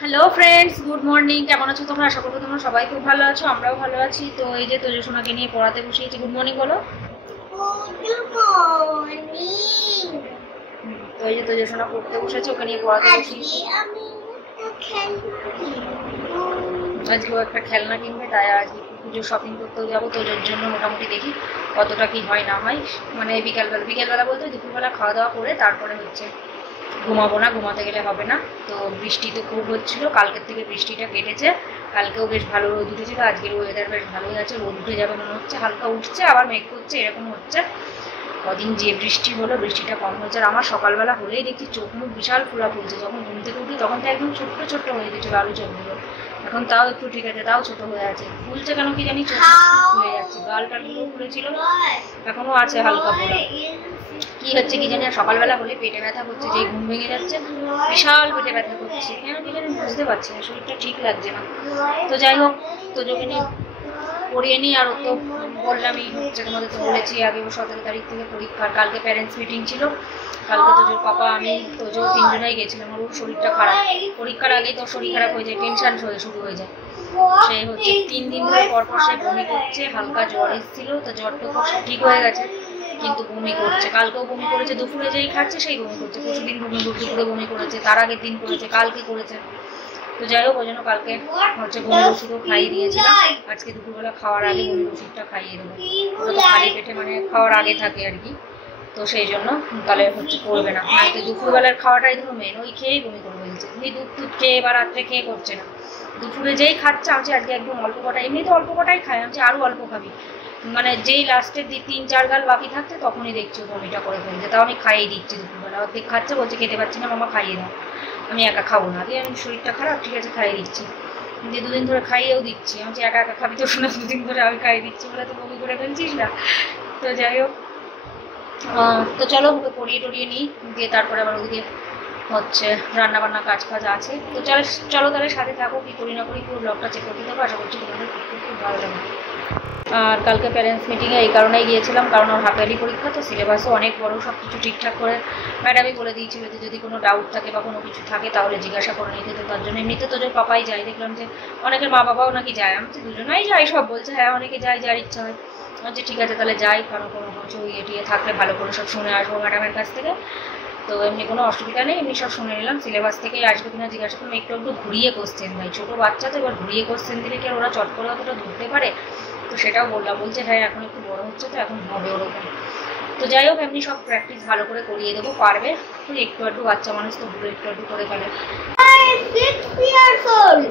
Hello friends, good morning. কেমন আছো তোমরা? আশা করবো তোমরা সবাই খুব ভালো আছো, আমরাও ভালো আছি। তো এই যে তোজসোনাকে নিয়ে পড়াতে বসিয়েছি। গুড মর্নিং বলো। Good morning. তো এই যে তোজসোনা পড়তে বসেছে, ওকে নিয়ে পড়াতে বসিয়েছি। আজকেও একটা খেলনা কিনবে, তাই আজকে পুজোর শপিং করতেও যাবো। তোজোর জন্য মোটামুটি দেখি কতটা কি হয় না হয়। মানে বিকেলবেলা বলতে দুপুরবেলা খাওয়া দাওয়া করে তারপরে হচ্ছে ঘুমাবো না, ঘুমাতে গেলে হবে না। তো বৃষ্টি তো খুব হচ্ছিল, কালকের থেকে বৃষ্টিটা কেটেছে। কালকেও বেশ ভালো রোদ উঠেছিল, আজকের ওয়েদার বেশ ভালোই আছে। রোদ উঠে যাবে মনে হচ্ছে, হালকা উঠছে আবার মেঘ করছে, এরকম হচ্ছে। কদিন যে বৃষ্টি হলো, বৃষ্টিটা কম হয়েছে। আর আমার সকালবেলা হলেই দেখছি চোখ মুখ বিশাল ফোলা ফুলছে। যখন ঘুম থেকে উঠি তখন তো একদম ছোট্ট ছোট্ট হয়ে গেছিলো আলু চোখগুলো। এখন তাও একটু ঠিক আছে, তাও ছোট হয়ে আছে। ফুলছে কেন কি জানি, চোখ ফুলে যাচ্ছে। গাল টালগুলো ফুলেছিল, এখনো আছে হালকা ফোলা। কি হচ্ছে কি জানি, সকালবেলা হলে পেটে ব্যথা করছে, যে ঘুম ভেঙে যাচ্ছে বিশাল পেটে ব্যথা করছে। কেন কি জানি বুঝতে পারছি না, শরীরটা ঠিক লাগছে না। তো যাই হোক, তো যোগে নিয়ে পড়িয়ে নিই। আর ও তো বললামই হচ্ছে, তোমাদের তো বলেছি আগে, 17 তারিখ থেকে পরীক্ষার। কালকে প্যারেন্টস মিটিং ছিল। কালকে তোজোর পাপা, আমি, তোজো তিনজনেই গেছিলাম। ওর শরীরটা খারাপ, পরীক্ষার আগেই তোর শরীর খারাপ হয়ে যায়, টেনশন শুরু হয়ে যায়। সে হচ্ছে 3 দিন ধরে পরপর সে বমি করছে, হালকা জ্বর এসেছিল। তো জ্বরটা খুব ঠিক হয়ে গেছে, কিন্তু বমি করছে। কালকেও বমি করেছে, দুপুরে যেই খাচ্ছে সেই বমি করছে। পরশুদিন দুপুরে বমি করেছে, তার আগের দিন করেছে, কালকে করেছে। তো যাই হোক, ওই জন্য কালকে হচ্ছে বমির ওষুধও খাইয়ে দিয়েছিলাম। আজকে দুপুরবেলা খাওয়ার আগে বমির ওষুধটা খাইয়ে দেবো। ওটা তো খালি পেটে মানে খাওয়ার আগে থাকে আর কি। তো সেই জন্য তাহলে হচ্ছে করবে না। হয়তো দুপুরবেলার খাওয়াটাই ধরো মেন, ওই খেয়েই বমি করে ফেলছে। এমনি দুধ খেয়ে বা রাত্রে খেয়ে করছে না। দুপুরে যেই খাচ্ছে, আমি আজকে একদম অল্প কটা, এমনি তো অল্প কটাই খাই, আমি আরও অল্প খাবি। মানে যেই লাস্টের 3-4 গাল বাকি থাকছে তখনই দেখছি বমিটা করে ফেলছে। তাও আমি খাইয়ে দিচ্ছি দুপুরবেলা। অর্ধেক খাচ্ছে, বলছে খেতে পারছি না মামা, খাইয়ে দাও। আমি একা খাবো না, দিয়ে আমি শরীরটা খারাপ, ঠিক আছে খাইয়ে দিচ্ছি। দিয়ে 2 দিন ধরে খাইয়েও দিচ্ছি। আমি একা একা খাবি তো শোনা, 2 দিন ধরে আমি খাইয়ে দিচ্ছি বলে তো বমি করে ফেলছিস না। তো যাই হোক, তো চলো ওকে পড়িয়ে টড়িয়ে নিই, দিয়ে তারপরে আবার ওদিকে হচ্ছে রান্না বান্না কাজ আছে। তো চলো তাহলে সাথে থাকো, কি করি না করি পুরো ব্লগটা চেক করতে থাকো। আশা করছি তোমাদের খুব ভালো লাগবে। আর কালকে প্যারেন্টস মিটিংয়ে এই কারণেই গিয়েছিলাম, কারণ ওর হাফ ইয়ারলি পরীক্ষা, তো সিলেবাসও অনেক বড়, সব কিছু ঠিকঠাক করে ম্যাডামই বলে দিয়েছিল যে যদি কোনো ডাউট থাকে বা কোনো কিছু থাকে তাহলে জিজ্ঞাসা করে নিতে। তো তার জন্য এমনিতে তোদের পাপাই যায়, দেখলাম যে অনেকের মা বাবাও নাকি যায়। আমি তো দুজনেই যাই, সব বলছে হ্যাঁ অনেকে যায়, যার ইচ্ছা হয়। বলছে ঠিক আছে তাহলে যাই, কারণ কোনো কিছু টিয়ে থাকলে ভালো করে সব শুনে আসবো ম্যাডামের কাছ থেকে। তো এমনি কোনো অসুবিধা নেই, এমনি সব শুনে নিলাম। সিলেবাস থেকেই আসবে কিনা জিজ্ঞাসা করলাম। একটু ঘুরিয়ে কোশ্চেন দেয়, ছোটো বাচ্চা তো, এবার ঘুরিয়ে কোশ্চেন দিলে কি আর ওরা চট করে অতটা ধরতে পারে? তো সেটাও বললাম, বলছে হ্যাঁ এখন একটু বড় হচ্ছে তো এখন হবে ওরকম। তো যাই হোক, এমনি সব প্র্যাকটিস ভালো করে করিয়ে দেবো, পারবে। একটু একটু বাচ্চা মানুষ তো ভুলে একটু একটু করে ফেলে। 6 years old.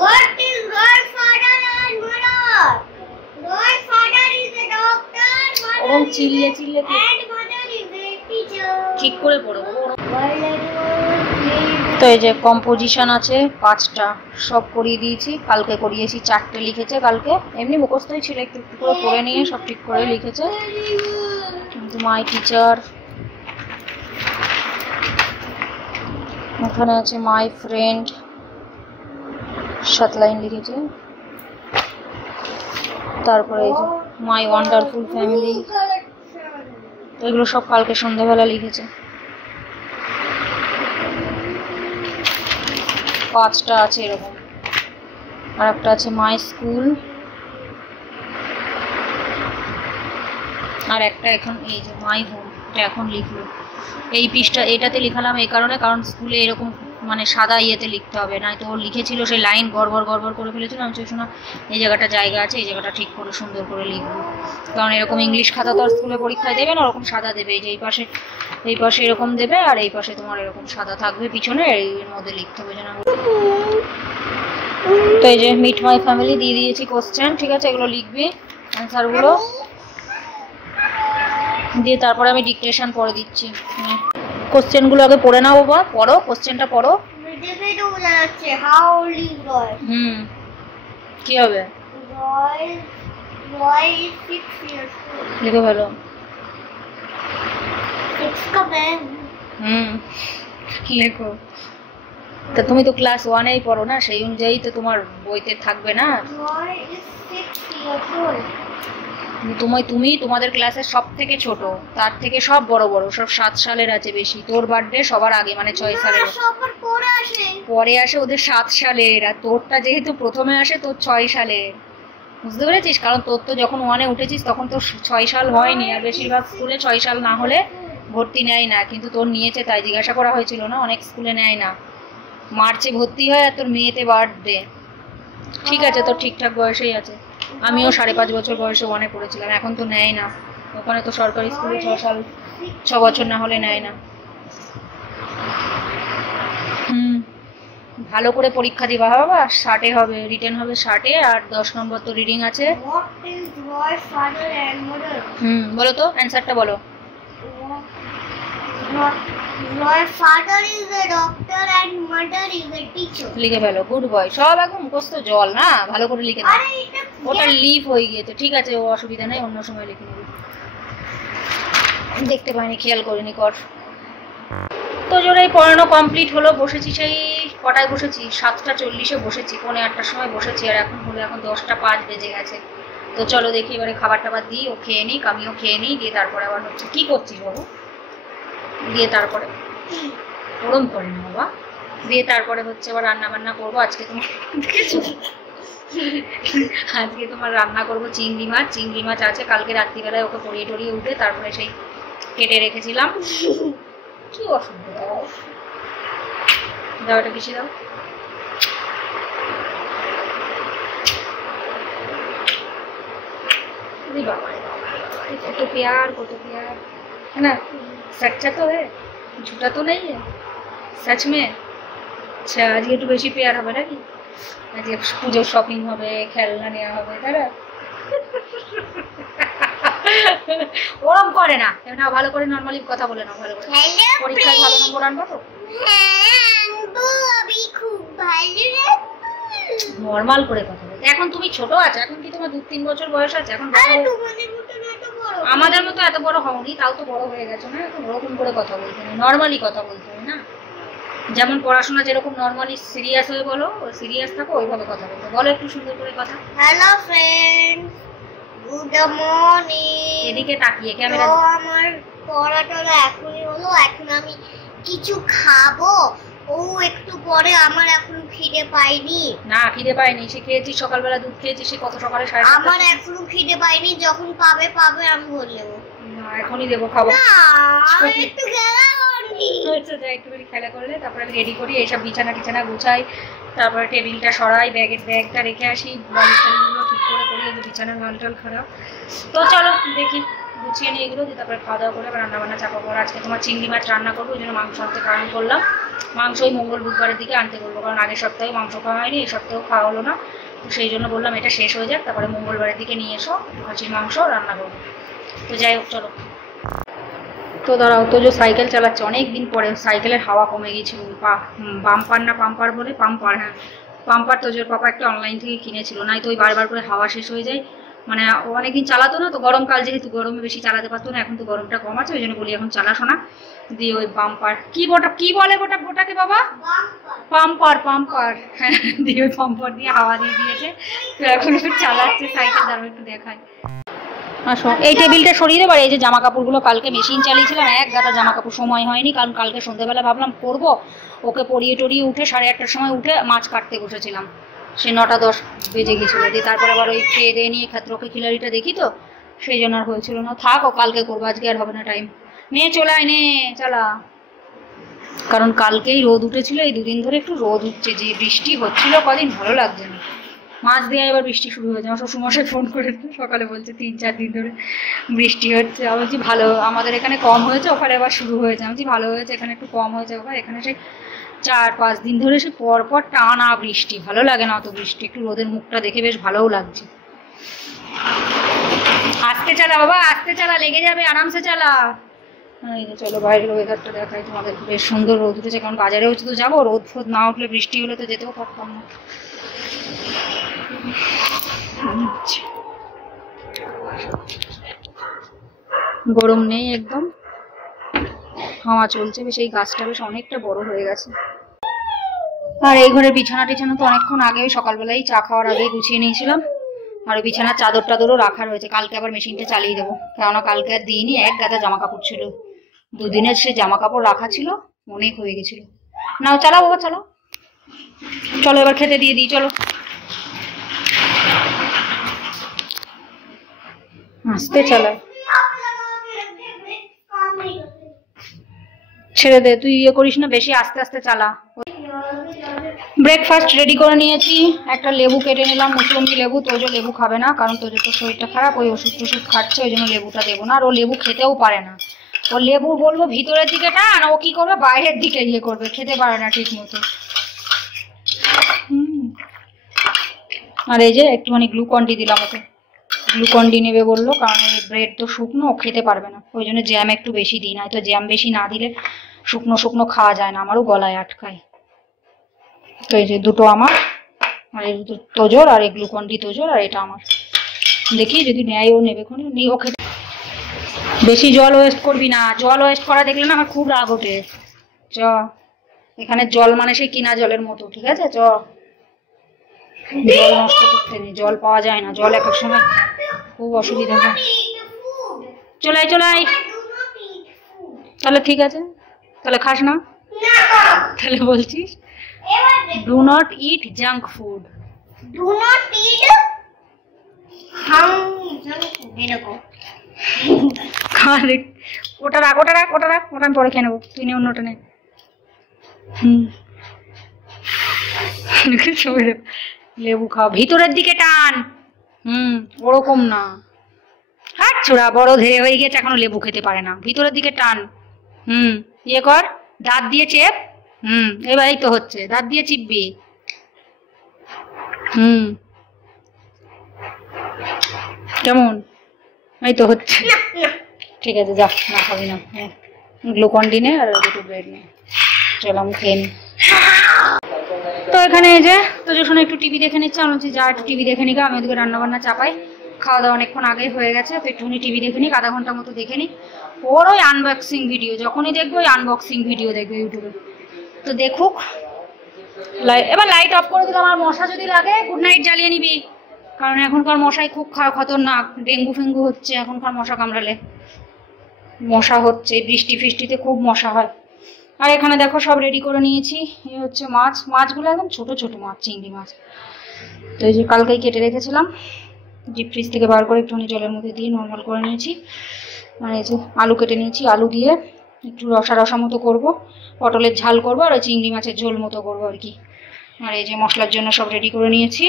What is godfather and mother? Godfather is a doctor, ওরকম চিল্লে চিল্লে and mother is a teacher. ঠিক করে পড়বো। তো এই যে কম্পোজিশন আছে 5টা, সব করিয়ে দিয়েছি। কালকে করিয়েছি 4টে লিখেছে কালকে, এমনি মুখস্থই ছিল, একটু একটু করে পড়ে নিয়ে সব ঠিক করে লিখেছে। কিন্তু মাই টিচার, ওখানে আছে মাই ফ্রেন্ড, 7 লাইন লিখেছে। তারপরে এই যে মাই ওয়ান্ডারফুল ফ্যামিলি, এগুলো সব কালকে সন্ধ্যাবেলা লিখেছে। 5টা আছে এরকম। আর একটা আছে মাই স্কুল, আর একটা এখন এই যে মাই হোম, এটা এখন লিখলো। এই পৃষ্ঠা এটাতে লিখালাম এই কারণে, কারণ স্কুলে এরকম মানে সাদা ইয়েতে লিখতে হবে, না তো ও লিখেছিল সেই লাইন গড়বড় করে ফেলেছিল। আমি চাইছি না, এই জায়গাটা জায়গা আছে, এই জায়গাটা ঠিক করে সুন্দর করে লিখবো। কারণ এরকম ইংলিশ খাতা তো আর স্কুলে পরীক্ষায় দেবে না, ওরকম সাদা দেবে। এই যে এই পাশে এরকম দেবে, আর এই পাশে তোমার এরকম সাদা থাকবে পিছনে, এর মধ্যে লিখতে হবে যেন। তো এই যে মিট মাই ফ্যামিলি দিয়ে দিয়েছি কোশ্চেন, ঠিক আছে এগুলো লিখবি অ্যান্সারগুলো দিয়ে। তারপরে আমি ডিকটেশন পড়ে দিচ্ছি। কোশ্চেনগুলো আগে পড়ে নাও বাবা, পড়ো কোশ্চেনটা পড়ো। দেখে তো বোঝা যাচ্ছে হাউ ওল্ড ইজ রয়। কি হবে? রয় is 6 years old. লিখে ফেলো। 6 का मैम। লেখো। তা তুমি তো ক্লাস 1-এই পড়ো না, সেই অনুযায়ী তো তোমার বইতে থাকবে না। Roy is 6 years old. তুমি তোমাদের ক্লাসের সব থেকে ছোট, তার থেকে সব বড় বড়, সব 7 সালের আছে বেশি। তোর বার্থডে সবার আগে, মানে 6 সালের পরে আসে ওদের 7 সালের, আর তোরটা যেহেতু প্রথমে আসে তোর 6 সালের। বুঝতে পেরেছিস? কারণ তোর তো যখন 1-এ উঠেছিস তখন তো 6 সাল হয়নি, আর বেশিরভাগ স্কুলে 6 সাল না হলে ভর্তি নেয় না, কিন্তু তোর নিয়েছে, তাই জিজ্ঞাসা করা হয়েছিল না। অনেক স্কুলে নেয় না, মার্চে ভর্তি হয়, আর তোর মেয়েতে বার্থডে। ঠিক আছে, তোর ঠিকঠাক বয়সেই আছে। আমিও 5.5 বছর বয়সে 1-এ পড়েছিলাম, এখন তো নেয় না। ওখানে তো সরকারি স্কুলে 6 বছর না হলে নেয় না। ভালো করে পরীক্ষা দিবা বাবা। 60-এ হবে, রিটেন হবে 60-এ, আর 10 নম্বর তো রিডিং আছে। বলো তো, অ্যান্সারটা বলো। My father is a doctor and mother is a teacher. লিখে ফেলো, গুড বয়। সব এখন মুখস্থ জল না, ভালো করে লিখে দাও। ওটা লিভ হয়ে গিয়েছে, ঠিক আছে, ও অসুবিধা নেই, অন্য সময় লিখে নেবে। দেখতে পাইনি, খেয়াল করিনি, কর। তো জোরেই পড়ানো কমপ্লিট হলো। বসেছি সেই কটায় বসেছি, 7:40-এ বসেছি, 7:45-টার সময় বসেছি, আর এখন 10:05 বেজে গেছে। তো চলো দেখি এবারে খাবার টাবার দিই, ও খেয়ে নিক, আমিও খেয়ে নিই, দিয়ে তারপরে আবার হচ্ছে। কি করছিস বাবু? দিয়ে তারপরে ওরম করে না বাবা, দিয়ে তারপরে হচ্ছে আবার রান্না বান্না করবো। আজকে তোমার রান্না করবো চিংড়ি মাছ। চিংড়ি মাছ আছে, কালকে রাত্রিবেলায় ওকে পরিয়ে টরিয়ে উঠে তারপরে সেই কেটে রেখেছিলাম। কি অসুবিধা, দাও এটা পিছিয়ে দাও। কত प्यार, কত प्यार है ना। सच्चा तो है, झूठा तो नहीं है, सच में। আচ্ছা, আজকে একটু বেশি পেয়ার হবে নাকি? আজকে পুজোর শপিং হবে, খেলনা নেওয়া হবে, তাই না? ওরম করে না, না, ভালো করে নর্মালি কথা বলে নাও, ভালো করে। পরীক্ষায় ভালো নম্বর আনবা তো? নর্মাল করে কথা বলতে। এখন তুমি ছোট আছো, এখন কি তোমার 2-3 বছর বয়স আছে, এখন আমাদের মতো এত বড় হওনি, তাও তো বড় হয়ে গেছো না, এখন ওরকম করে কথা বলতে নেই, নর্মালি কথা বলতে হয় না। যেমন পড়াশোনা যেরকম নর্মালি সিরিয়াস হয়ে বলো, সিরিয়াস থাকো, ওইভাবে কথা বলতে বলো, একটু সুন্দর করে কথা। Hello friends, good morning. এদিকে তাকিয়ে ক্যামেরা। আমার পড়াটা এখনই হলো, এখন আমি কিছু খাবো। ও একটু পরে, আমার এখন খিদে পাইনি। না, খিদে পাইনি, সে খেয়েছি সকালবেলা, দুধ খেয়েছি, সে কত সকালে 7:30। আমার এখনো খিদে পাইনি, যখন পাবে আমি বলে দেবো। না, এখনই দেবো, খাবো না, একটু খেলা করনি। আচ্ছা, যাই, একটু খেলা করলে তারপরে আমি রেডি করি, এইসব বিছানা গুছাই, তারপরে টেবিলটা সরাই, ব্যাগটা রেখে আসি, বালিশগুলো ঠিক করে করি, এই যে বিছানার গালটাল খারাপ। তো চলো দেখি, গুছিয়ে নিয়ে এগুলো দিয়ে তারপরে খাওয়া দাওয়া করে রান্না বান্না চাপাবো। আজকে তোমার চিংড়ি মাছ রান্না করবো, ওই জন্য মাংস আনতে কারণ করলাম। মাংস ওই মঙ্গল বুধবারের দিকে আনতে বলবো, কারণ আগের সপ্তাহে মাংস খাওয়া হয়নি, এই সপ্তাহেও খাওয়া হলো না। তো সেই জন্য বললাম এটা শেষ হয়ে যাক, তারপরে মঙ্গলবারের দিকে নিয়ে এসো, খাসির মাংস রান্না করবো। তো যাই হোক, চলো। তো দাঁড়াও, তো যে সাইকেল চালাচ্ছে অনেক দিন পরে, সাইকেলের হাওয়া কমে গেছিল। বাম্পার না পাম্পার বলে, পাম্পার, হ্যাঁ পাম্পার। তো যে পাপা একটা অনলাইন থেকে কিনেছিল, নাই তো ওই বারবার করে হাওয়া শেষ হয়ে যায়, মানে ও অনেকদিন চালাতো না, তো গরমকাল যেহেতু, গরমে বেশি চালাতে পারতো না, এখন তো গরমটা কম আছে, ওই জন্য বলি এখন চালাশো না। দিয়ে ওই বাম্পার কি বলে ওটাকে বাবা? পাম্পার, হ্যাঁ, দিয়ে ওই পাম্পার দিয়ে হাওয়া দিয়ে দিয়েছে, তো এখন একটু চালাচ্ছে সাইকেল। দাঁড়াও একটু দেখায়। আসো, এই টেবিলটা সরিয়ে দেবার। এই যে জামা কাপড়গুলো কালকে মেশিন চালিয়েছিলাম, এক গাদা জামা কাপড়, সময় হয়নি, কারণ কালকে সন্ধ্যাবেলা ভাবলাম করবো, ওকে পরিয়ে টরিয়ে উঠে 8:30-টার সময় উঠে মাছ কাটতে বসেছিলাম, সে 9:10 বেজে গেছিল। দিয়ে তারপর আবার ওই খেয়ে দিয়ে নিয়ে ক্ষেত্রকে খিলাড়িটা দেখি, তো সেই জন্য আর হয়েছিল না। থাক, ও কালকে করবো, আজকে আর হবে না টাইম। নিয়ে চলে আয়, নে চালা। কারণ কালকেই রোদ উঠেছিল, এই 2 দিন ধরে একটু রোদ উঠছে, যে বৃষ্টি হচ্ছিল কদিন, ভালো লাগছে না। মাছ দিয়ে এবার বৃষ্টি শুরু হয়ে যায়, শ্বশুরমশাই ফোন করে সকালে বলছে 3-4 দিন ধরে বৃষ্টি হচ্ছে। আমি বলছি ভালো, আমাদের এখানে কম হয়েছে, ওখানে আবার শুরু হয়েছে। আমি বলছি ভালো হয়েছে, এখানে একটু কম হয়েছে, ওখানে এখানে সেই 4-5 দিন ধরে সে পরপর টানা বৃষ্টি। ভালো লাগে না অত বৃষ্টি, একটু রোদের মুখটা দেখে বেশ ভালোও লাগছে। আস্তে চালা বাবা, আস্তে চালা, লেগে যাবে, আরামসে চালা। এই যে চলো বাইরের ওয়েদারটা দেখাই তোমাদের, বেশ সুন্দর রোদ উঠেছে, কারণ বাজারেও তো যাবো, রোদ ফোদ না উঠলে, বৃষ্টি হলে তো যেতেও পারতাম না। গরম নেই একদম, হাওয়া চলছে বেশ, এই গাছটা বেশ অনেকটা বড় হয়ে গেছে। আর এই ঘরের বিছানা টিছানা তো অনেকক্ষণ আগে, সকালবেলায় চা খাওয়ার আগেই গুছিয়ে নিয়েছিলাম। আর বিছানার চাদর টাদরও রাখা রয়েছে, কালকে আবার মেশিনটা চালিয়ে দেবো, কেননা কালকে আর দিইনি, এক গাদা জামা কাপড় ছিল, দুদিনের সে জামা কাপড় রাখা ছিল, অনেক হয়ে গেছিল। নাও চালাও বাবা চলো, চলো এবার খেতে দিয়ে দিই, চলো আস্তে চালাও, ছেড়ে দে, তুই ইয়ে করিস না বেশি, আস্তে আস্তে চালা। ব্রেকফাস্ট রেডি করে নিয়েছি, একটা লেবু কেটে নিলাম, মুসলমি লেবু, তোজো লেবু খাবে না, কারণ তোজো তো শরীরটা খারাপ, ওই ওষুধ টষুধ খাচ্ছে, ওই জন্য লেবুটা দেবো না। আর ও লেবু খেতেও পারে না, ও লেবু বলবো ভিতরের দিকে টান, ও কি করবে বাইরের দিকে ইয়ে করবে, খেতে পারে না ঠিক মতো। আর এই যে একটুখানি গ্লুকন-ডি দিলাম ওকে, গ্লুকন-ডি নেবে বললো, কারণ এই ব্রেড তো শুকনো, ও খেতে পারবে না, ওই জন্য জ্যাম একটু বেশি দিই, না তো জ্যাম বেশি না দিলে শুকনো শুকনো খাওয়া যায় না, আমারও গলায় আটকায়। তো এই যে দুটো আমার, আর এই দুটো তোজোর, আর এই গ্লুকন-ডি তোজোর, আর এটা আমার। দেখি যদি নেয় ও নেবে, ও খেতে। বেশি জল ওয়েস্ট করবি না, জল ওয়েস্ট করা দেখলে না আমার খুব রাগ ওঠে। চ, এখানে জল মানে সেই কিনা জলের মতো, ঠিক আছে? চ, জল নষ্ট করতে নেই, জল পাওয়া যায় না, জল এক এক সময় খুব অসুবিধা হয়। চলাই চলাই, তাহলে ঠিক আছে, তাহলে খাস না, তাহলে বলছিস do not eat junk food, do not eat এরকম। ওটা রাখ, ওটা রাখ, ওটা রাখ, ওটা আমি পরে খেয়ে নেবো, তুই নে অন্যটা নে। লেবু খাও, ভিতরের দিকে টান, ওরকম না, হাট ছোড়া, বড় ধেরে হয়ে গেছে এখনো লেবু খেতে পারে না, ভিতরের দিকে টান, ইয়ে কর, দাঁত দিয়ে চেপ, এবার এই তো হচ্ছে, দাঁত দিয়ে চিপবি, কেমন, এই তো হচ্ছে, ঠিক আছে যা, না খাবি না, গ্লুকন-ডি নে আর দুটো ব্রেড নে, চল আমি খেয়ে নি। তো এখানে এই যে তোজোর সঙ্গে একটু টিভি দেখে নিচ্ছে, আমি বলছি যা একটু টিভি দেখে নিগা, আমি ওদিকে রান্নাবান্না চাপাই, খাওয়া দাওয়া অনেকক্ষণ আগে হয়ে গেছে, তো একটুখানি টিভি দেখে নিই, আধা ঘন্টার মতো দেখে নিই। ওর ওই আনবক্সিং ভিডিও, যখনই দেখবো ওই আনবক্সিং ভিডিও দেখবে ইউটিউবে, তো দেখুক। এবার লাইট অফ করে দিলাম, আর মশা যদি লাগে গুড নাইট জ্বালিয়ে নিবি, কারণ এখনকার মশাই খুব খতরনাক, ডেঙ্গু ফেঙ্গু হচ্ছে এখনকার মশা কামড়ালে, মশা হচ্ছে বৃষ্টি ফিষ্টিতে খুব মশা হয়। আর এখানে দেখো সব রেডি করে নিয়েছি, এই হচ্ছে মাছ, মাছগুলো একদম ছোট ছোট মাছ, চিংড়ি মাছ, তো এই যে কালকেই কেটে রেখেছিলাম, ডিপ ফ্রিজ থেকে বার করে একটুখানি জলের মধ্যে দিয়ে নর্মাল করে নিয়েছি। আর এই যে আলু কেটে নিয়েছি, আলু দিয়ে একটু রসা রসা মতো করবো, পটলের ঝাল করবো, আর ওই চিংড়ি মাছের ঝোল মতো করবো আর কি। আর এই যে মশলার জন্য সব রেডি করে নিয়েছি,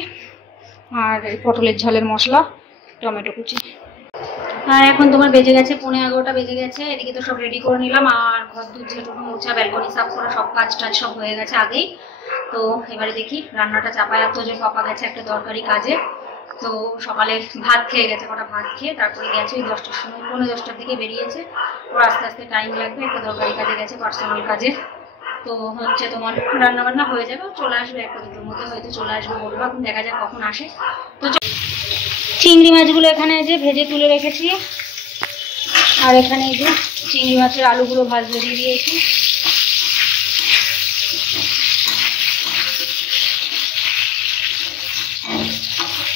আর এই পটলের ঝালের মশলা, টমেটো কুচি। আর এখন তোমার বেজে গেছে 11:15 বেজে গেছে, এদিকে তো সব রেডি করে নিলাম, আর ঘর দূর ঝেঁটানো মোছা, ব্যালকনি সাফ করা, সব কাজ টাজ সব হয়ে গেছে আগেই। তো এবারে দেখি রান্নাটা চাপায়, তো যে পাপা গেছে একটা দরকারি কাজে, তো সকালে ভাত খেয়ে গেছে, কটা ভাত খেয়ে তারপরে গেছে ওই 10টার সময়, 10:45 দিকে বেরিয়েছে, ওর আস্তে আস্তে টাইম লাগবে, একটা দরকারি কাজে গেছে, পার্সোনাল কাজে। তো হচ্ছে তোমার রান্না বান্না হয়ে যাবে, চলে আসবে 1-2টার মধ্যে হয়তো চলে আসবে বলবো, এখন দেখা যাক কখন আসে। তো চিংড়ি মাছগুলো এখানে যে ভেজে তুলে রেখেছি, আর এখানে এই যে চিংড়ি মাছের আলুগুলো ভাজতে দিয়ে দিয়েছি,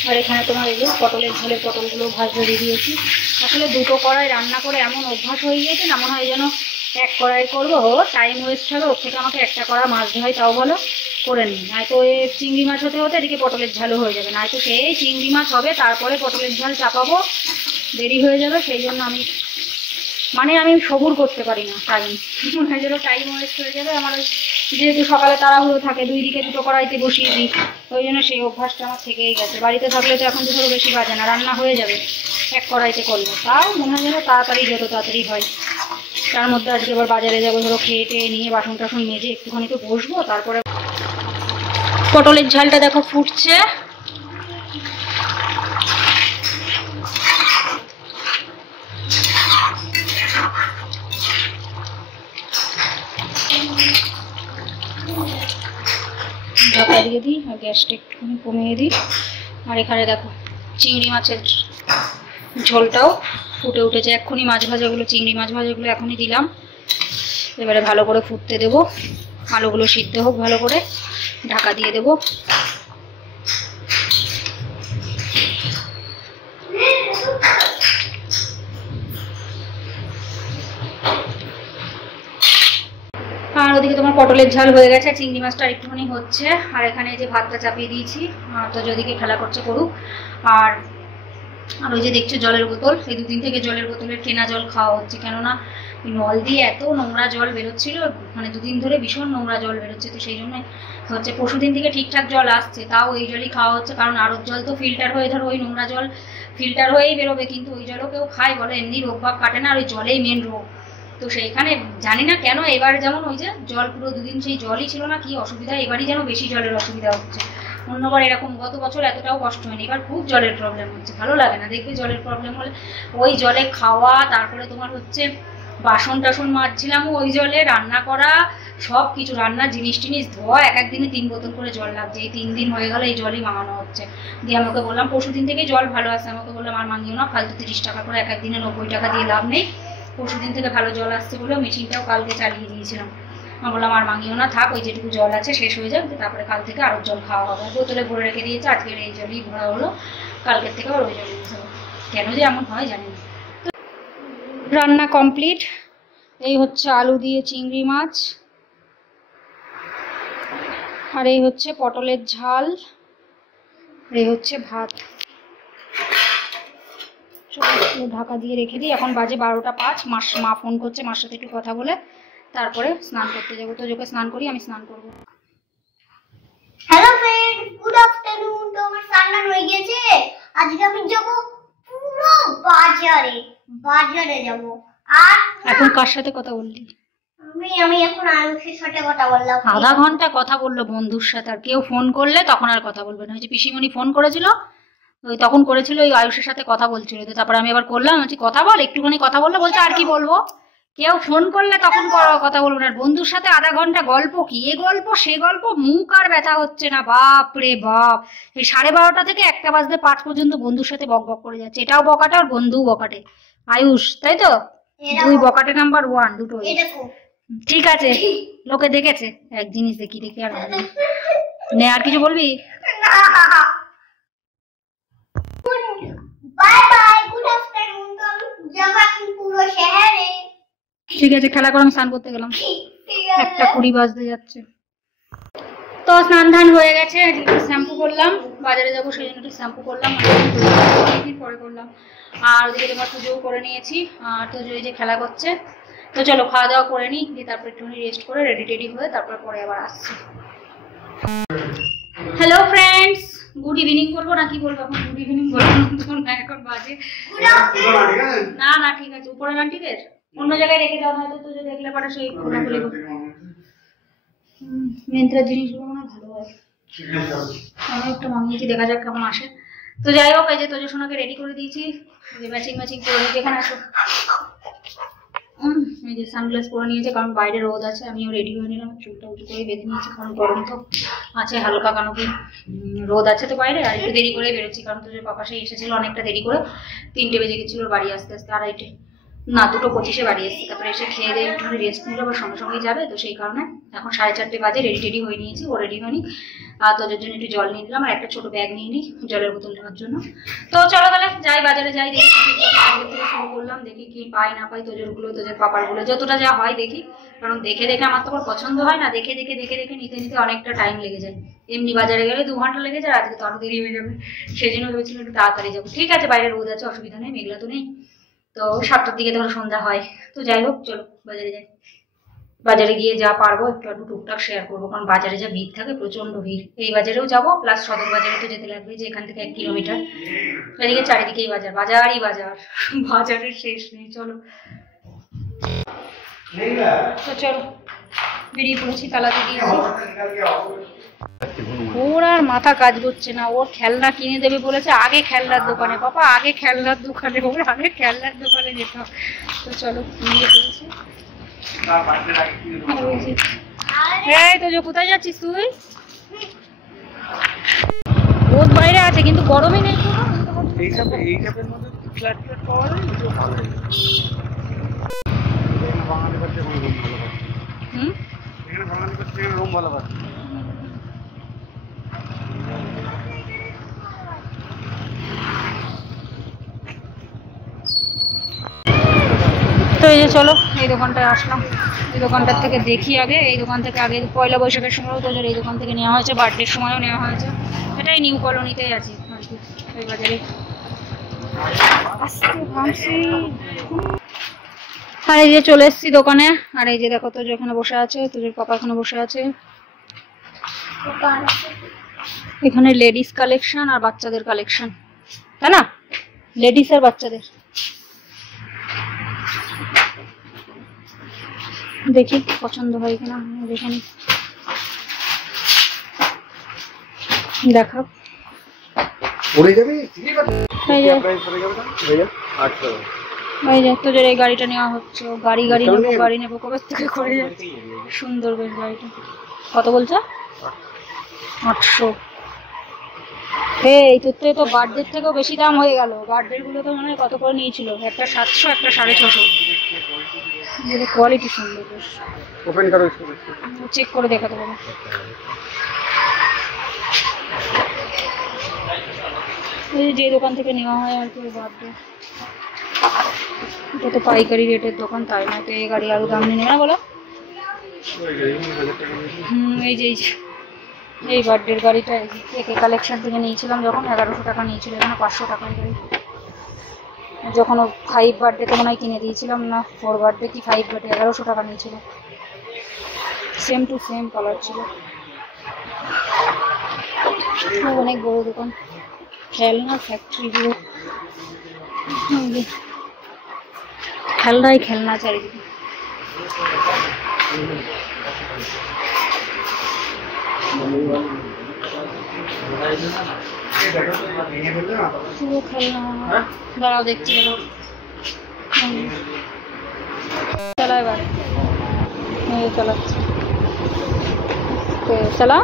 আর এখানে তোমার এই যে পটলের ঝোলের পটলগুলো ভাজতে দিয়ে দিয়েছি। আসলে দুটো কড়াই রান্না করে এমন অভ্যাস হয়ে গিয়েছে না, মনে হয় যেন এক কড়াই করবো, টাইম ওয়েস্ট হবে, ওর থেকে আমাকে একটা কড়া মাছ হয় তাও বলো করে নিই, নয়তো ওই চিংড়ি মাছ হতে হতে এদিকে পটলের ঝালও হয়ে যাবে, নয়তো সেই চিংড়ি মাছ হবে তারপরে পটলের ঝাল চাপাবো, দেরি হয়ে যাবে। সেই জন্য আমি সবুর করতে পারি না, টাইম মনে হয় যেন টাইম ওয়েস্ট হয়ে যাবে আমার, যেহেতু সকালে তাড়াহুড়ো থাকে, দুই দিকে দুটো কড়াইতে বসিয়ে দিই, ওই জন্য সেই অভ্যাসটা আমার থেকেই গেছে। বাড়িতে থাকলে তো এখন দুপুরও বেশি বাজে না, রান্না হয়ে যাবে এক কড়াইতে করলে, তাও মনে হয় যেন তাড়াতাড়ি, যত তাড়াতাড়ি হয়। তার মধ্যে আজকে আবার বাজারে যাবো, ধরো খেয়ে টেয়ে নিয়ে বাসন টাসন মেজে একটুখানি তো বসবো, তারপরে। পটলের ঝালটা দেখো ফুটছে, ঢাকা দিয়ে দিই আর গ্যাসটা একটুখানি কমিয়ে দিই। আর এখানে দেখো চিংড়ি মাছের ঝোলটাও ফুটে উঠেছে, এক্ষুনি মাছ ভাজাগুলো, চিংড়ি মাছ ভাজাগুলো এখনই দিলাম, এবারে ভালো করে ফুটতে দেবো, আলুগুলো সিদ্ধ হোক ভালো করে, ঢাকা দিয়ে দেবো। ওদিকে তোমার পটলের ঝাল হয়ে গেছে, চিংড়ি মাছটা একটুখানি হচ্ছে, আর এখানে যে ভাতটা চাপিয়ে দিয়েছি। তো যদিকে খেলা করছে করুক। আর আর ওই যে দেখছো জলের বোতল, এই দুদিন থেকে জলের বোতলের কেনা জল খাওয়া হচ্ছে, কেননা নল দিয়ে এত নোংরা জল বেরোচ্ছিল, মানে দুদিন ধরে ভীষণ নোংরা জল বেরোচ্ছে। তো সেই জন্য হচ্ছে পরশুদিন থেকে ঠিকঠাক জল আসছে, তাও ওই জলই খাওয়া হচ্ছে, কারণ আরব জল তো ফিল্টার হয়ে ধরো ওই নোংরা জল ফিল্টার হয়েই বেরোবে, কিন্তু ওই জলও কেউ খায় বলো, এমনি রোগ বাগ কাটে না, আর ওই জলেই মেন রোগ। তো সেইখানে জানি না কেন এবার যেমন ওই যে জল পুরো দুদিন সেই জলই ছিল না, কি অসুবিধা, এবারই যেন বেশি জলের অসুবিধা হচ্ছে। অন্যবার এরকম গত বছর এতটাও কষ্ট হয়নি, এবার খুব জলের প্রবলেম হচ্ছে, ভালো লাগে না। দেখবে জলের প্রবলেম হলে ওই জলে খাওয়া, তারপরে তোমার হচ্ছে বাসন টাসন মাজছিলাম ওই জলে, রান্না করা, সব কিছু রান্নার জিনিস টিনিস ধোয়া, এক একদিনে 3 বোতল করে জল লাগছে। এই 3 দিন হয়ে গেল এই জলই মাঙানো হচ্ছে। দিয়ে আমাকে বললাম, পরশু দিন থেকেই জল ভালো আসছে, আমাকে বললাম আর মাঙিও না, ফালতু 30 টাকা করে এক একদিনে 90 টাকা দিয়ে লাভ নেই। পরশু দিন থেকে ভালো জল আসছে বলে মেশিনটাও কালকে চালিয়ে দিয়েছিলাম। আমি বললাম আর মাঙিও না, থাক, ওই যেটুকু জল আছে শেষ হয়ে যাবে, তারপরে কাল থেকে আরো জল খাওয়া হবে। বোতলে ভরে রেখে দিয়েছে, আজকের এই জলই ভরা হলো, কালকের থেকে আর ওই জল ইউজ হবে। কেন যে এমন হয় জানি না। রান্না কমপ্লিট। এই হচ্ছে আলু দিয়ে চিংড়ি মাছ, আর এই হচ্ছে পটলের ঝাল, এই হচ্ছে ভাত। ঢাকা দিয়ে রেখে দিই। এখন বাজে 12টা 5। মা ফোন করছে, মার সাথে একটু কথা বলে তারপরে স্নান করতে যাবো। তো যোকে স্নান করি, আমি স্নান করবো। Hello friend, good afternoon. তো আমার স্নান হয়ে গেছে। আজকে আমি যাব পুরো বাজারে যাব। আর এখন কার সাথে কথা বললি? আমি এখন আয়ুষের সাথে কথা বললাম। আধা ঘন্টা কথা বললো বন্ধুর সাথে, আর কেউ ফোন করলে তখন আর কথা বলবে না। ওই যে পিসিমণি ফোন করেছিল, ওই তখন করেছিল, ওই আয়ুষের সাথে কথা বলছিল। তো তারপরে আমি আবার করলাম, বলছি কথা বল, একটুখানি কথা বললো, বলছে আর কি বলবো, কেউ ফোন করলে তখন কথা বলবো না। বন্ধুর সাথে আধা ঘন্টা গল্প, কি এ গল্প সে গল্প, মুখ আর ব্যথা হচ্ছে না, বাপ রে বাপ। এই 12:30 থেকে 1টা বাজতে 5 পর্যন্ত বন্ধুর সাথে বক বক করে যাচ্ছে। এটাও বকাটে আর বন্ধুও বকাটে। আয়ুষ, তাই তো? 2 বকাটে নাম্বার 1 দুটোই। ঠিক আছে, লোকে দেখেছে, এক জিনিস দেখি আর নে। আর কিছু বলবি? By bye, good afternoon. তো আমি যাব এখন পুরো শহরে। ঠিক আছে, খেলা করে আমি স্নান করতে গেলাম। 1:20 বাজতে যাচ্ছে। তো স্নান ধান হয়ে গেছে, শ্যাম্পু করলাম, বাজারে যাবো সেই জন্য একটু শ্যাম্পু করলাম, অনেকদিন পরে করলাম। আর ওদিকে তোমার পুজোও করে নিয়েছি। আর তো এই যে খেলা করছে। তো চলো খাওয়া দাওয়া করে নিই, দিয়ে তারপর একটুখানি রেস্ট করে রেডি টেডি হয়ে তারপর পরে আবার আসছি। হ্যালো ফ্রেন্ডস, গুড ইভিনিং বলবো না কি বলবো এখন? গুড ইভিনিং বলবো না, এখন বাজে না না ঠিক আছে। উপরে আন্টিদের অন্য জায়গায় রেখে দাও, হয়তো তুই দেখলে পরে সেই খোলাখুলি মেন্ত্রার জিনিসগুলো মনে ভালো হয়। আমি একটু মাঙিয়েছি, দেখা যাক কেমন আসে। তো যাই হোক, এই যে তোজো সোনাকে রেডি করে দিয়েছি, ম্যাচিং করে নিয়েছি। এখানে আসো, এই যে সানগ্লাস পরে নিয়েছে, কারণ বাইরে রোদ আছে। আমিও রেডি হয়ে নিলাম, চুলটা উঁচু করে বেঁধে নিয়েছি, কারণ গরম তো আছে হালকা, কারণ কি রোদ আছে তো বাইরে। আর একটু দেরি করে বেরোচ্ছি, কারণ তোজোর পাপা সেই এসেছিল অনেকটা দেরি করে, 3টে বেজে গেছিল বাড়ি আসতে আসতে, 2:30 না 2:25 বাড়ি এসেছি। তারপরে এসে খেয়ে দিয়ে একটু রেস্ট নিলে আবার সঙ্গে সঙ্গেই যাবে। তো সেই কারণে এখন 4:30 বাজে, রেডি টেডি হয়ে নিয়েছি, ও রেডি হয়নি। আর তোদের জন্য একটু জল নিয়ে নিলাম, আর একটা ছোট ব্যাগ নিয়ে নিই জলের বোতল নেওয়ার জন্য। তো চলো তাহলে যাই, বাজারে যাই, দেখি আগের থেকে শুরু করলাম, দেখি কি পাই না পাই, তোজোরগুলো তোজোর পাপারগুলো যতটা যা হয় দেখি। কারণ দেখে দেখে আমার তো পছন্দ হয় না, দেখে দেখে নিতে নিতে অনেকটা টাইম লেগে যায়। এমনি বাজারে গেলে 2 ঘন্টা লেগে যায়, আজকে তো আরো দেরি হয়ে যাবে। সেই জন্য ভেবেছিলাম একটু তাড়াতাড়ি যাবো। ঠিক আছে, বাইরে রোদ আছে, অসুবিধা নেই, মেঘলা তো নেই। তো 7টার দিকে তখন সন্ধ্যা হয়। তো যাই হোক, চলো বাজারে যাই। বাজারে গিয়ে যা পারবো একটু টুকটাক শেয়ার করবো, কারণ বাজারে যা ভিড় থাকে, প্রচন্ড ভিড়। এই বাজারেও যাবো, প্লাস সদর বাজারে তো যেতে লাগবে, যে এখান থেকে 1 কিলোমিটার। এদিকে চারিদিকেই বাজারই বাজার, বাজারের শেষ নেই। চলো তো চলো, বেরিয়ে পড়েছি, তালাতে দিয়েছি। ওর আর মাথা কাজ করছে না, ওর খেলনা কিনে দেবে বলেছে আগে খেলনার দোকানে। বাবা আগে খেলনার দোকানে, ওর আগে খেলনার দোকানে যেতে হবে। তো চলো নিয়ে পড়েছি। এই তো কোথায় যাচ্ছিস তুই? রোদ বাইরে আছে কিন্তু গরমই নেই। তো এই যে চলো এই দোকানটায় আসলাম, এই দোকানটার থেকে দেখি আগে। এই দোকান থেকে আগে পয়লা বৈশাখের সময়ও তোজোর এই দোকান থেকে নেওয়া হয়েছে, বার্থডের সময়ও নেওয়া হয়েছে। এটাই নিউ কলোনিতেই আছে আর কি, ওই বাজারে। আর এই যে চলে এসেছি দোকানে, আর এই যে দেখো তোজো এখানে বসে আছে, তোজোর পাপা এখানে বসে আছে। এখানে লেডিস কালেকশন আর বাচ্চাদের কালেকশন, তাই না? লেডিস আর বাচ্চাদের। দেখি পছন্দ হয় কিনা, দেখে নি। দেখাও এই যে তোদের এই গাড়িটা নেওয়া হচ্ছে। গাড়ি নেবো কবে থেকে করে যাচ্ছে। সুন্দর বেশ গাড়িটা। কত বলছো? 800। এই তোর তো বার্থডে থেকেও বেশি দাম হয়ে গেল। বার্থডে গুলো তো মনে হয় কত করে নিয়েছিল, একটা 700 একটা 650। কোয়ালিটি সুন্দর বেশ। ওপেন করো, চেক করে দেখাতে পারো। এই যে দোকান থেকে নেওয়া হয় আর কি বার্থডে, এটা তো পাইকারি রেটের দোকান, তাই না? তো এই গাড়ি আরো দাম নিয়ে নেবে না বলো? এই যে এই বার্থডের গাড়িটা একে কালেকশন থেকে নিয়েছিলাম যখন, 1100 টাকা নিয়েছিল, এখানে 500 টাকার গাড়ি। যখন ও 5 বার্থডেতে মনে হয় কিনে দিয়েছিলাম, না 4 বার্থডে কি 5 বার্থডে, 1100 টাকা নিয়েছিল। সেম টু সেম কালার ছিল। অনেক বড় দোকান, খেলনা ফ্যাক্টরি গুলো, খেলনা চারিদিকে। দাঁড়াও দেখছি, চালা এবার চালাচ্ছি, চালা।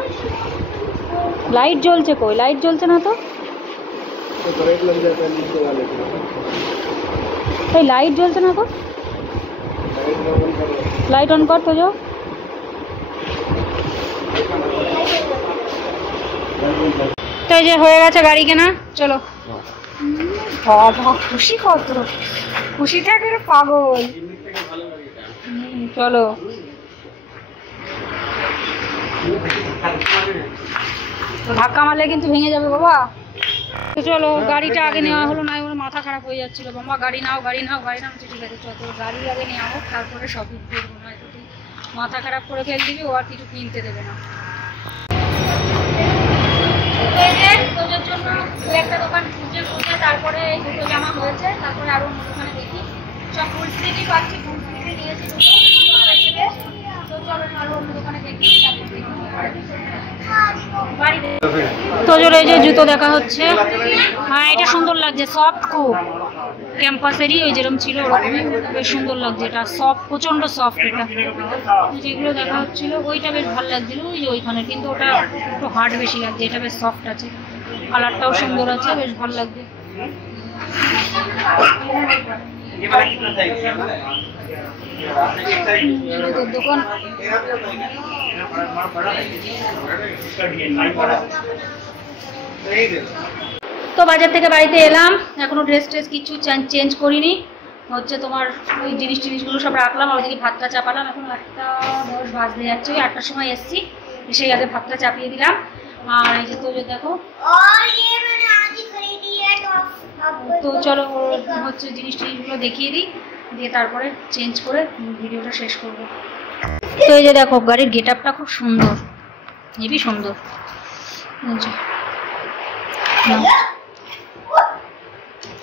লাইট জ্বলছে কই? লাইট জ্বলছে না তো। এই লাইট জ্বলছে না তো, লাইট অন কর তো। যাও তো, এই যে হয়ে গেছে গাড়ি কেনা। চলো বাবা, খুশি কত, খুশিটা একেবারে পাগল। চলো ধাক্কা মারলে কিন্তু ভেঙে যাবে বাবা। তো চলো, গাড়িটা আগে নেওয়া হলো না, ওর মাথা খারাপ হয়ে যাচ্ছিল। বাবা গাড়ি নাও, গাড়ি নাও, গাড়ি নাও। ঠিক আছে চলো, গাড়ি আগে নেওয়া হোক, তারপরে শপিং করবো। না তো মাথা খারাপ করে ফেল দিবি, ও আর কিছু কিনতে দেবে না। তোদের জন্য একটা দোকান খুঁজে তারপরে এই দুটো জামা হয়েছে, তারপরে আরো অন্য দোকানে দেখি। সব ফুল স্লিভই পাচ্ছি, ফুল স্লিভই নিয়েছি দুটো। তো চলো আরো অন্য দোকানে দেখি, তোজোর এই যে জুতো দেখা হচ্ছে। হ্যাঁ এটা সুন্দর লাগছে, সফট খুব, ক্যাম্পাসেরই ওই যেরকম ছিল ওরকমই, বেশ সুন্দর লাগছে। এটা সফট, প্রচন্ড সফট। এটা যেগুলো দেখা হচ্ছিল ওইটা বেশ ভালো লাগছিল, ওই যে ওইখানে, কিন্তু ওটা একটু হার্ড বেশি লাগছে। এটা বেশ সফট আছে, কালারটাও সুন্দর আছে, বেশ ভালো লাগছে। দোকান তো বাজার থেকে বাড়িতে এলাম, এখনো ড্রেস কিছু চেঞ্জ করিনি। হচ্ছে তোমার ওই জিনিসগুলো সব রাখলাম, আর ওদিকে ভাতটা চাপালাম। এখন 8:10 বাজতে যাচ্ছে, ওই 8টার সময় এসছি, এসে আগে ভাতটা চাপিয়ে দিলাম। আর এই যে তোজো দেখো, তো চলো হচ্ছে জিনিসগুলো দেখিয়ে দিই, দিয়ে তারপরে চেঞ্জ করে ভিডিওটা শেষ করবো। তো এই যে দেখো, গাড়ির গেট আপটা খুব সুন্দর, হেবি সুন্দর।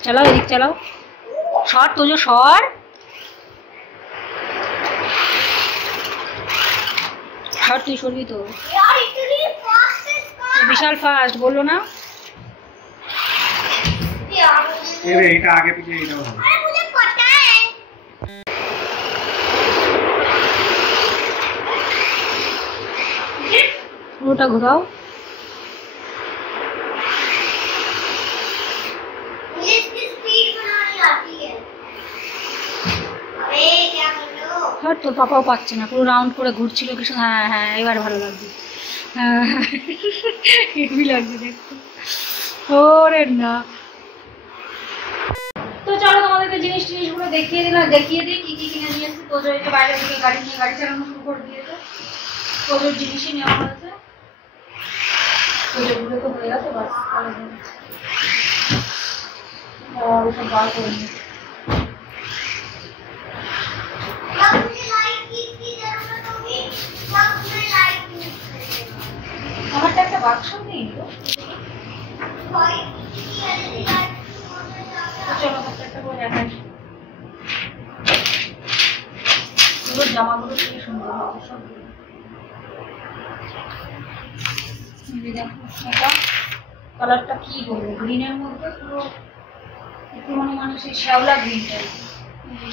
চালাও, এদিক চালাও, সর তোজো, সর সর, তুই সরবি তো, বিশাল ফাস্ট, বললো না? এটা আগে পিছিয়ে ওটা ঘোরাও। হ্যাঁ তোর পাপাও পাচ্ছে না, পুরো রাউন্ড করে ঘুরছিল কিছু। হ্যাঁ হ্যাঁ এবার ভালো লাগছে, হ্যাঁ হেভি লাগছে দেখতে। ওরে না, তো চলো তোমাদেরকে জিনিসগুলো দেখিয়ে দিই কি কি কিনে নিয়ে এসেছি। তোজো এই বাইরে থেকে গাড়ি চালানো শুরু করে দিয়েছে। তোজোর জিনিসই নেওয়া হয়েছে। তোজোগুলো তো হয়ে গেছে, বাস ওসব বার করে নিই। আমারটা একটা বাক্স নেই তো, চলো একটা করে দেখাই। এগুলোর জামাগুলো খুবই সুন্দর হবে সবগুলো। এটা কালারটা কি বলবো, গ্রিনের মধ্যে পুরো একটু মানে সেই শ্যাওলা গ্রিন টাইপ।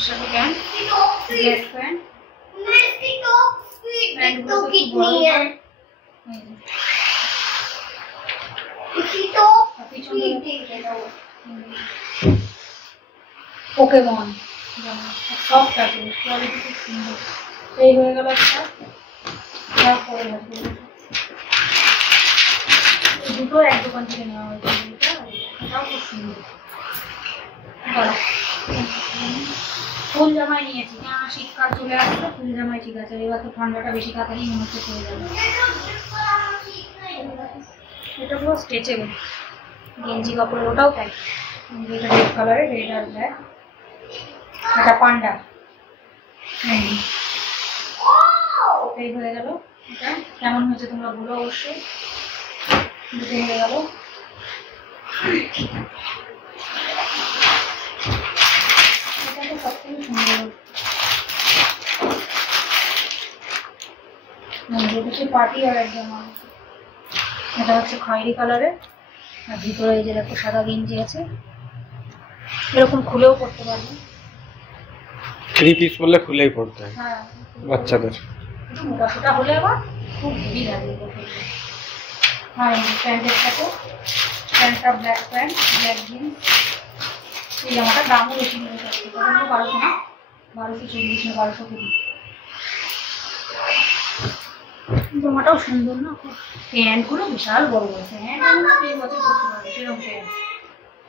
সাথে pant, black pant, Pokemon soft আছে, কোয়ালিটি খুব সুন্দর। এই হয়ে গেল একটা। তারপরে দুটো এক দোকান থেকে নেওয়া হয়েছে, এটাও খুব সুন্দর। ফুল জামাই নিয়েছি, না শীতকাল চলে আসছে, ফুল জামাই ঠিক আছে। এবার তো ঠান্ডাটা বেশি কাতারি মনে হচ্ছে চলে যাবে। এটা পুরো স্ট্রেচেবল গেঞ্জি কাপড়, ওটাও তাই। এটা রেড কালারের, রেড আর ব্ল্যাক। এটা পান্ডা। এই হয়ে গেল। এটা কেমন হয়েছে তোমরা বলো অবশ্যই। দুটো হয়ে গেল। এটা তো সবথেকে সুন্দর। পার্টি আর একদম এটা হচ্ছে খয়েরি কালারের, আর ভিতরে এই যে দেখো সাদা গেঞ্জি আছে। এরকম খুলেও পড়তে পারবে। 3 পিস বললে খুলেই পড়তে হয়। হ্যাঁ, বাচ্চাদের একটু মোটাসোটা হলে আবার খুব হেভি লাগে। হ্যাঁ, প্যান্টের সাথে প্যান্টটা ব্ল্যাক প্যান্ট, ব্ল্যাক জিন্স। এই জামাটার দামও বেশি নিয়ে যাচ্ছে, 1200 না, 1240 না 1220। জামাটাও সুন্দর না খুব। প্যান্টগুলো বিশাল বড় বড় প্যান্ট, আমরা 3 বছর পরতে পারবো সেরকম প্যান্ট।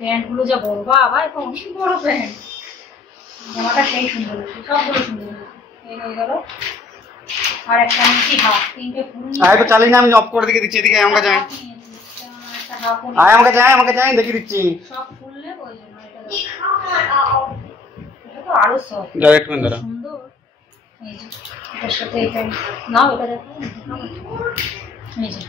প্যান্টগুলো যা বড়, বাবা এত অনেক বড় প্যান্ট। জামাটা সেই সুন্দর হয়েছে, সবগুলো সুন্দর হয়েছে। এই হয়ে গেল। আর একটা নিয়েছি হাফ, 3টে ফুল। তো চালিয়ে না, আমি অফ করে দিচ্ছি। এদিকে আমাকে যাই, আমাকে যাই দেখিয়ে দিচ্ছি। সব ফুল নেব ওই জন্য। এটা তো আরো সফট, ডাইরেক্ট মেন দাঁড়া সুন্দর। এই যে এটার সাথে এটা নাও, এটা দেখো। এই যে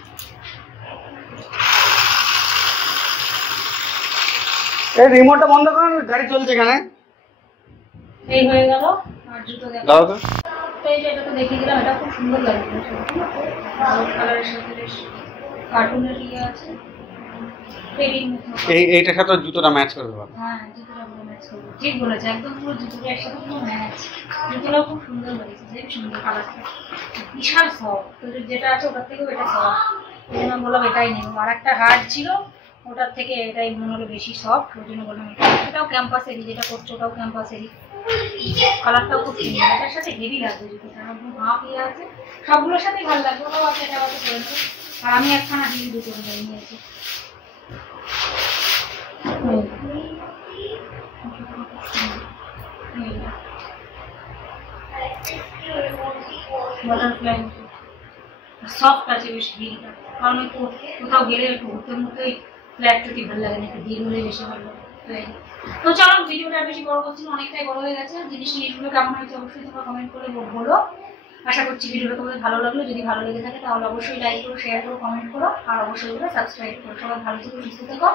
এই রিমোটটা বন্ধ কর, গাড়ি চলছে এখানে। এই হয়ে গেল। আর জুতো দেখো, দাও তো। এই যে এটা তো দেখিয়ে দিলাম, এটা খুব সুন্দর লাগছে। লাল কালারের সাথে বেশ কার্টুনের ইয়ে আছে। এইটার সাথে জুতোটা ম্যাচ করবে। হ্যাঁ, জুতোটা পুরো ম্যাচ করবে। ঠিক বলেছে, একদম পুরো জুতোটা একসাথে পুরো ম্যাচ। জুতোটাও খুব সুন্দর হয়েছে, বেশ সুন্দর কালারটা। বিশাল সফট, তোদের যেটা আছে ওটার থেকেও এটা সফট। ওই জন্য বললাম এটাই নেবো। আর একটা হার্ড ছিল, ওটার থেকে এটাই মনে হলো বেশি সফট, ওই জন্য বললাম এটাও ক্যাম্পাসেরই, যেটা করছো ওটাও ক্যাম্পাসেরই। কালারটাও খুব সুন্দর, এটার সাথে হেভি লাগবে জুতোটা। একদম হাফ ইয়ে আছে, সবগুলোর সাথেই ভালো লাগবে। ওটাও আছে, এটা আছে করে নেবো। আর আমি একখানা হিল জুতো নিয়েছি। বাটারফ্লাই সফট আছে বেশ হিলটা, কারণ একটু কোথাও গেলে একটু ঘুরতে মুরতে ফ্ল্যাট চুটি ভালো লাগে না, একটু হিল হলে বেশি ভালো লাগে। তো চলো, ভিডিওটা বেশি বড় করছি না, অনেকটাই বড় হয়ে গেছে। জিনিসগুলো কেমন হয়েছে অবশ্যই তোমরা কমেন্ট করে বলো। আশা করছি ভিডিওটা তোমাদের ভালো লাগলো। যদি ভালো লেগে থাকে তাহলে অবশ্যই লাইক করো, শেয়ার করো, কমেন্ট করো, আর অবশ্যই সাবস্ক্রাইব করো। সবাই ভালো থেকো, সুস্থ থেকো,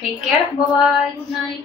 take care, bye bye, good night.